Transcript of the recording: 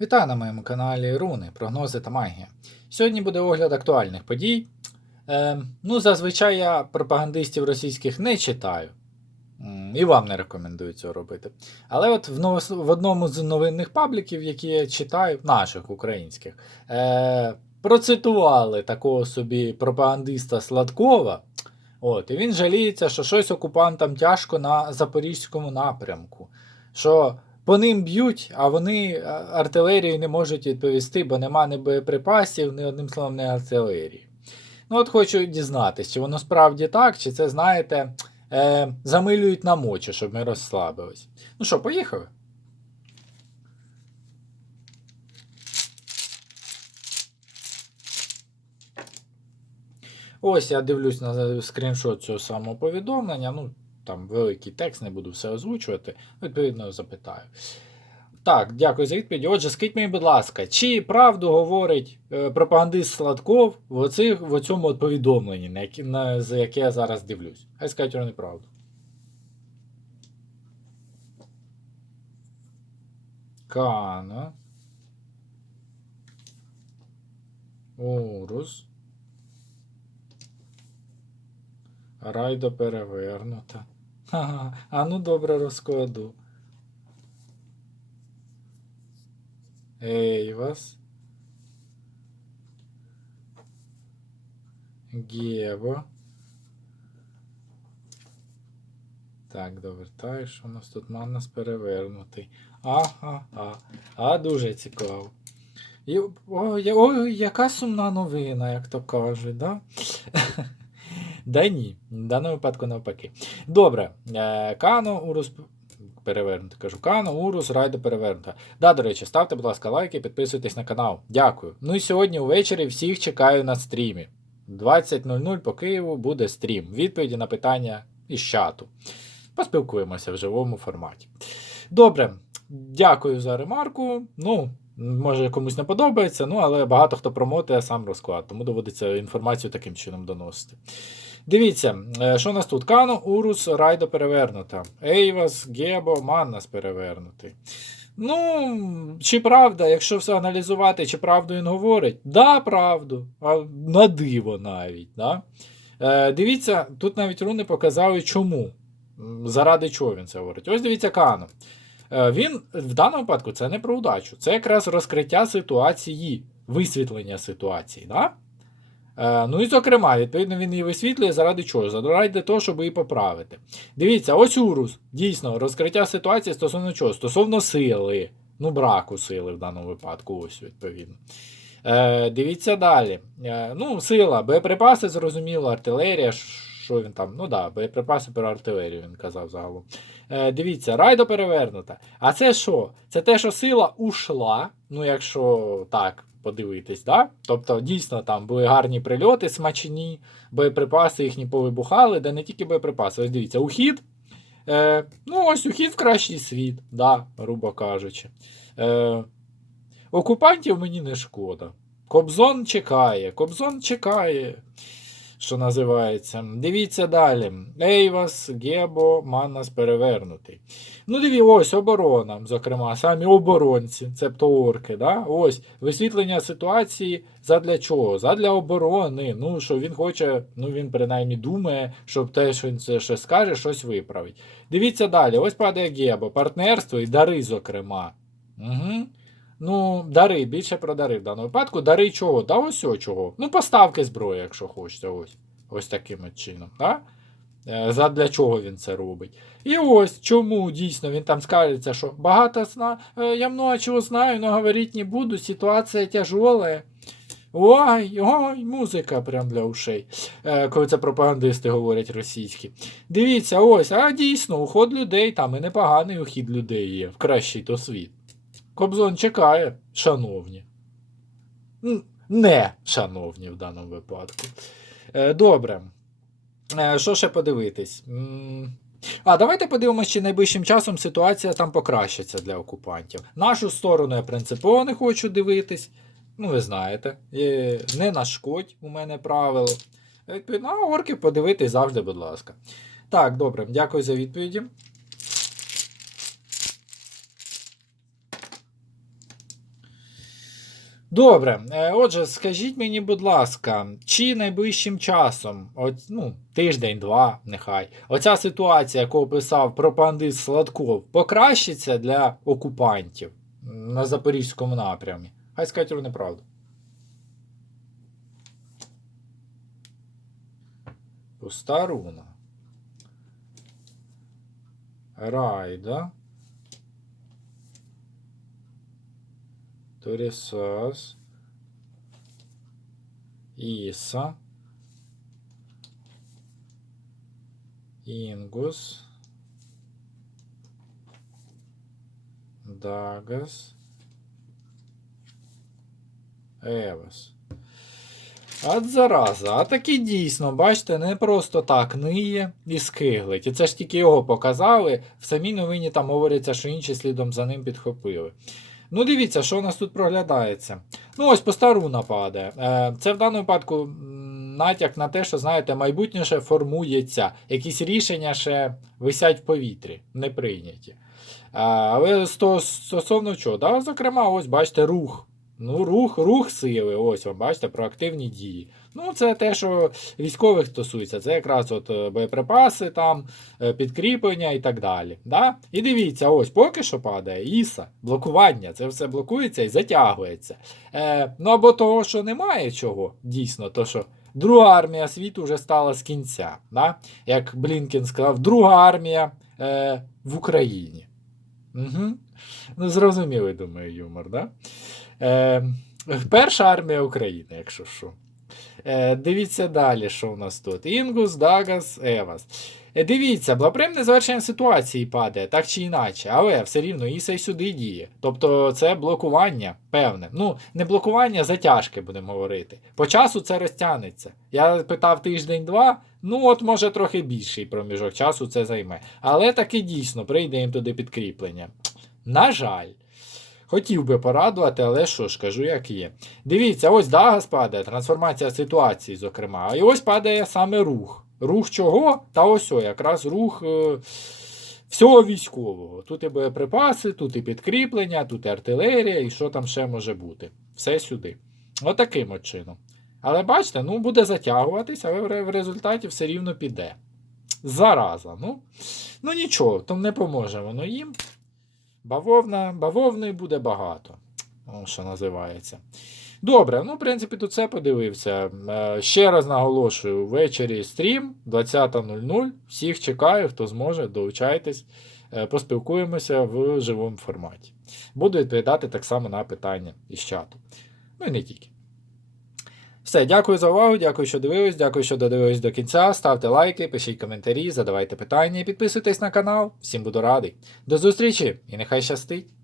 Вітаю на моєму каналі Руни, прогнози та магія. Сьогодні буде огляд актуальних подій. Е, ну, зазвичай я пропагандистів російських не читаю. І вам не рекомендую цього робити. Але от в, новос- в одному з новинних пабліків, які я читаю, наших українських, е, процитували такого собі пропагандиста Сладкова. От, і він жаліється, що щось окупантам тяжко на запорізькому напрямку. Що по ним б'ють, а вони артилерію не можуть відповісти, бо нема ні боєприпасів, ні одним словом, не артилерії. Ну, от хочу дізнатися, чи воно справді так, чи це, знаєте, е, замилюють нам очі, щоб ми розслабились. Ну що, поїхали? Ось я дивлюсь на скріншот цього самого повідомлення. Ну, там великий текст, не буду все озвучувати. Відповідно, запитаю. Так, дякую за відповідь. Отже, скажіть мені, будь ласка, чи правду говорить е, пропагандист Сладков в, оцих, в цьому повідомленні, на які, на, за яке я зараз дивлюсь? Хай скажуть вони правду. Кана. Урус. Райдо перевернута. Ха-ха. А ну добре розкладу. Ейвас. Гєво. Так, довертаєш, у нас тут маннас перевернутий. Ага, а, а дуже цікаво. І, ой, ой, яка сумна новина, як то кажуть, да? Да ні, в даному випадку навпаки. Добре, е, Кано, Урус перевернуто. Кажу, Кано, Урус, Райдо перевернуто. Да, до речі, ставте, будь ласка, лайки, підписуйтесь на канал. Дякую. Ну і сьогодні ввечері всіх чекаю на стрімі. 20.00 по Києву буде стрім. Відповіді на питання із чату. Поспілкуємося в живому форматі. Добре, дякую за ремарку. Ну, може комусь не подобається, ну але багато хто промотує сам розклад, тому доводиться інформацію таким чином доносити. Дивіться, е, що у нас тут? Кано, Урус, Райдо перевернута. Ейвас, Гебо, Маннас перевернутий. Ну, чи правда, якщо все аналізувати, чи правду він говорить? Да, правду. А на диво навіть. Да? Е, дивіться, тут навіть руни показали, чому. Заради чого він це говорить. Ось дивіться Кано. Е, Він в даному випадку це не про удачу, це якраз розкриття ситуації, висвітлення ситуації. Да? Е, Ну і зокрема, відповідно, він її висвітлює заради чого? Заради того, щоб її поправити. Дивіться, ось Урус. Дійсно, розкриття ситуації стосовно чого? Стосовно сили. Ну, браку сили в даному випадку, ось відповідно. Е, Дивіться далі. Ну, сила, боєприпаси, зрозуміло, артилерія. Що він там? Ну да, боєприпаси про артилерію він казав загалом. Е, Дивіться, райдо перевернута. А це що? Це те, що сила ушла. Ну, якщо так подивитись, да? Тобто, дійсно, там були гарні прильоти, смачні, боєприпаси їхні повибухали, де не тільки боєприпаси. Ось дивіться, ухід. Е, Ну, ось ухід в кращий світ, да, грубо кажучи. Е, Окупантів мені не шкода. Кобзон чекає, Кобзон чекає, що називається. Дивіться далі. Ейвас, Гебо, Маннас перевернутий. Ну, диві, ось оборона, зокрема, самі оборонці, цебто орки. Да? Ось висвітлення ситуації задля чого? Задля оборони. Ну, що він хоче, ну він принаймні думає, щоб те, що він це ще скаже, щось виправить. Дивіться далі, ось падає Гебо, партнерство і дари, зокрема. Угу. Ну, дари, більше про дари в даному випадку. Дари чого? Да ось о чого. Ну, поставки зброї, якщо хочете. Ось ось таким от чином. Да? Е, Задля чого він це робить. І ось чому дійсно він там скажеться, що багато зна... е, я много чого знаю, но говорити не буду, ситуація тяжелая. Ой, ой, музика прям для ушей, е, коли це пропагандисти говорять російські. Дивіться, ось, а дійсно, уход людей, там і непоганий ухід людей є, в кращий то світ. Кобзон чекає, шановні. Не шановні в даному випадку. Е, Добре. Е, Що ще подивитись? А давайте подивимося, чи найближчим часом ситуація там покращиться для окупантів. Нашу сторону я принципово не хочу дивитись. Ну, ви знаєте, не нашкодь у мене правило. Відповідно, а орків подивитись завжди, будь ласка. Так, добре, дякую за відповіді. Добре, е, отже, скажіть мені, будь ласка, чи найближчим часом, от, ну, тиждень-два, нехай, оця ситуація, яку описав пропагандист Сладков, покращиться для окупантів на Запорізькому напрямі? Хай скажуть вони правду. Пуста руна. Райда. Торісас. Іса. Інгус. Дагас. Евас. От зараза, а таки дійсно, бачите, не просто так ниє і скиглить. І це ж тільки його показали. В самій новині там говориться, що інші слідом за ним підхопили. Ну, дивіться, що у нас тут проглядається. Ну, ось постару нападе. Е, Це в даному випадку натяк на те, що, знаєте, майбутнє ще формується. Якісь рішення ще висять в повітрі, не прийняті. Але стосовно чого? Да? Зокрема, ось бачите, рух. Ну, рух, рух сили, ось вам бачите, проактивні дії. Ну, це те, що військових стосується, це якраз от е, боєприпаси, там, е, підкріплення і так далі. Да? І дивіться, ось поки що падає Іса, блокування, це все блокується і затягується. Е, ну або того, що немає чого, дійсно, то що друга армія світу вже стала з кінця. Да? Як Блінкен сказав, друга армія е, в Україні. Угу. Ну, зрозумілий, думаю, юмор, да? Е, перша армія України, якщо що. Е, дивіться далі, що у нас тут. Інгус, Дагас, Евас. Е, дивіться, благоприємне завершення ситуації падає, так чи інакше, але все рівно Іса й сюди діє. Тобто це блокування певне. Ну, не блокування, затяжки, будемо говорити. По часу це розтягнеться. Я питав тиждень-два, ну от може трохи більший проміжок часу це займе. Але таки дійсно прийде їм туди підкріплення. На жаль. Хотів би порадувати, але що ж, кажу, як є. Дивіться, ось Дагас падає, трансформація ситуації, зокрема. І ось падає саме рух. Рух чого? Та ось о, якраз рух е, всього військового. Тут і боєприпаси, тут і підкріплення, тут і артилерія, і що там ще може бути. Все сюди. Отаким от чином. Але бачите, ну буде затягуватись, але в результаті все рівно піде. Зараза. Ну, ну нічого, то не поможе воно їм. Бавовна, бавовни буде багато. Що називається. Добре, ну, в принципі, тут все подивився. Е, Ще раз наголошую: ввечері стрім 20.00. Всіх чекаю, хто зможе, долучайтесь, Е, поспілкуємося в живому форматі. Буду відповідати так само на питання із чату. Ну і не тільки. Все, дякую за увагу, дякую, що дивились, дякую, що додивились до кінця. Ставте лайки, пишіть коментарі, задавайте питання і підписуйтесь на канал. Всім буду радий. До зустрічі і нехай щастить!